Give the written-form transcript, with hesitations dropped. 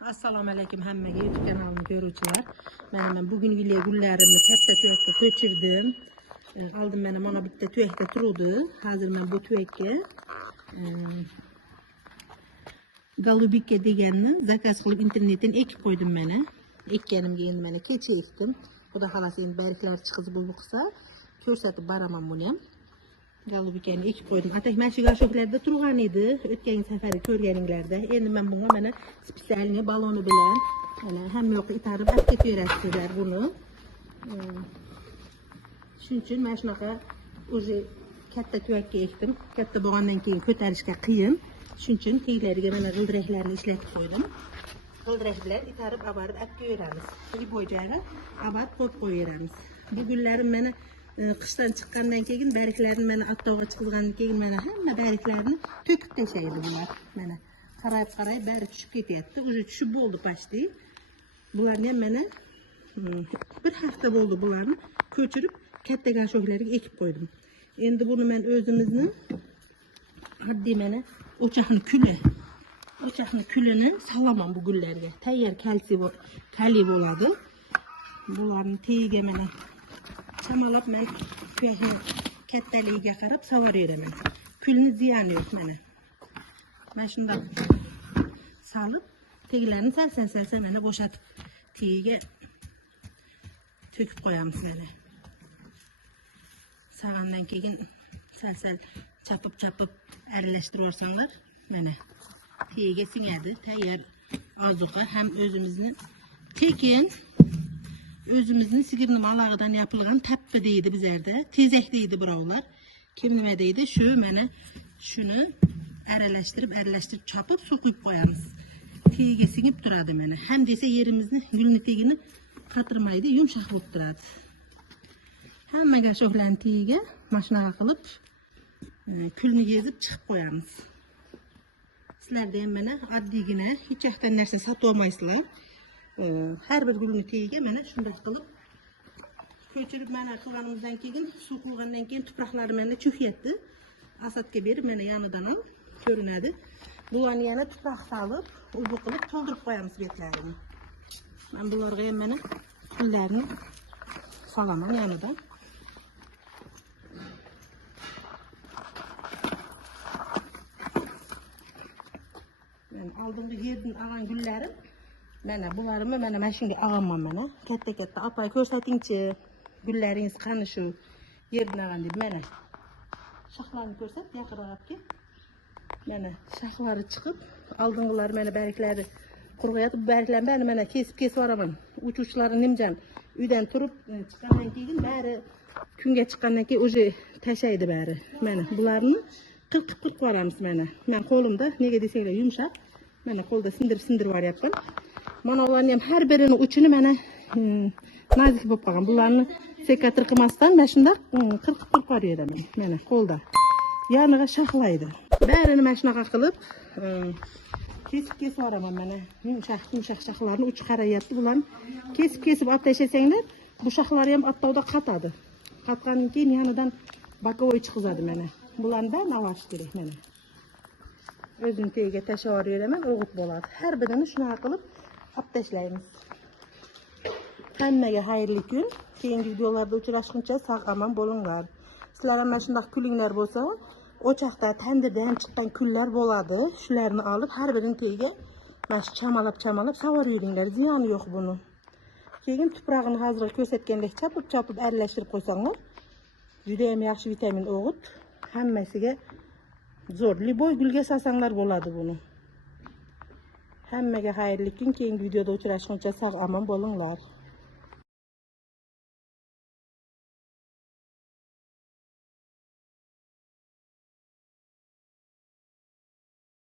Assalomu alaykum hammaga YouTube kanalini ko'ruvchilar. Men bugun gullarımı katta tuvakka ko'chirdim. Aldım mana bitta tuvakda turdi. Hozir men bu tuvakka golubika deganni zakaz qilib internetdan ekib qo'ydim mana. Ekkanimga endi mana kecha ekdim. Xudo xolasa endi barglari chiqib bo'lsa ko'rsatib boraman buni ham. Golubikani ekib qo'ydim. Atak mana shu gashoklarda turgan edi. O'tgan safar ko'rganinglarda. Endi men bunga mana spesialni baloni bilan mana hamma yoqqa itarib olib ketaverasizlar buni. Shuning uchun mana shunaqa o'zi katta tuvakka ekdim. Katta bo'lgandan keyin ko'tarishga qiyin. Shuning uchun teglariga mana g'ildiraklarni ishlatib qo'ydim. G'ildirak bilan itarib olib ketaveramiz. Liboy joyga olib qo'yib qo'yaveramiz. Bu gullarim mana qishdan chiqqandan keyin barglarini mana attoga chiqizgandan keyin mana hamma barglarini to'kib tashlaydi bular. Mana qarab bari tushib ketyapti. O'zi tushib bo'ldi pashti. Bularni ham mana bir hafta bo'ldi bularni ko'chirib katta gashoklarga ekib qo'ydim. Endi buni men o'zimizni oddiy mana o'choqni kulini solaman bu gullarga. Tayyor kaliy bo'ladi. Bularni tagiga mana chamalab men kuyakni kattaligiga qarab savuraman. Kulni ziyoni yo'q mana. Mana shunday solib, teglarni sal mana bo'shatib tagiga to'kib qo'yamiz mana. Sog'andan keyin sal chapib aralashtirib olsanglar mana tagiga singadi. Tayyor ozuqa ham o'zimizning sigirni malag'idan yapilgan tappi deydi bizlarda. Tezak deydi birovlar. Kim nima deydi? Shu mana shuni aralashtirib chopib suv quyib qo'yamiz. Tagiga singib turadi mana. Ham desa yerimizni gulni tagini qatirmaydi, yumshoq bo'lib turadi. Hamma gashoklarni tagiga mana shunaqa qilib kulni yezib chiqib qo'yamiz. Sizlarda ham mana oddiygina hech yoqdan narsa sotib olmaysizlar. Har bir gulni tagiga mana shunday qilib ko'chirib mana qilganimizdan keyin suv quygandan keyin tuproqlari mana cho'kyapti. Asadga berib mana yonidan ham ko'rinadi. Bularni yana tuproq solib, uzuq qilib to'ldirib qo'yamiz betlarini. Men bularga ham mana gullarni solaman yonidan. Men oldingi yerdan olgan gullarim mana bularni mana shunga olganman mana. Katta apay ko'rsatingchi. Gullaringiz qani shu yerdan olgan deb mana. Shoxlarni ko'rsat, yaqinroq kel. Mana shoxlari chiqib, oldingilar mana barglari qurg'ayotib, barglarni mana kesib yuboraman. Uch-uchlari nimjon uydan turib chiqqandan keyin bari kunga chiqqandan keyin o'zi tashlaydi bari. Mana bularni qirqib yuboramiz mana. Men qo'limda nega desanglar yumshoq. Mana qo'lda sindirib yuboryapman. Mana ularni ham har birini uchini mana nazik bo'lib qolgan. Bularni sekatir qilmasdan mana shunday qirqib yuboraman. Mana qo'lda. Yoniga shoxlaydi. Barini mana shunaqa qilib kesib yuboraman mana. Yumshoq shoxlarni uchi qarayapti. Bularni kesib olib tashlasanglar, bu shoxlari ham ottovda qatadi. Qatgandan keyin yonidan bokovoy chiqizadi mana. Bularni barini olish kerak mana. O'zini tagiga tashlab yuboraman, o'g'it bo'ladi. Har birini shunaqa qilib olib tashlaymiz. Hammaga xayrli kun. Keyingi videolarda uchrashguncha sog' omon bo'linglar. Sizlar ham mana shunday kulinglar bo'lsa, o'choqda, tandirda ham chiqqan kullar bo'ladi. Shularni olib har birini tagiga mana shu chamalab savoraveringlar. Ziyoni yo'q buni. Keyin tuprog'ini hozir ko'rsatgandek chopib aralashtirib qo'ysanglar, juda ham yaxshi vitamin o'g'it. Hammasiga zo'r. Liboy gulga solsanglar bo'ladi buni. Hammaga xayrli kun. Keyingi videoda uchrashguncha sog' omon bo'linglar.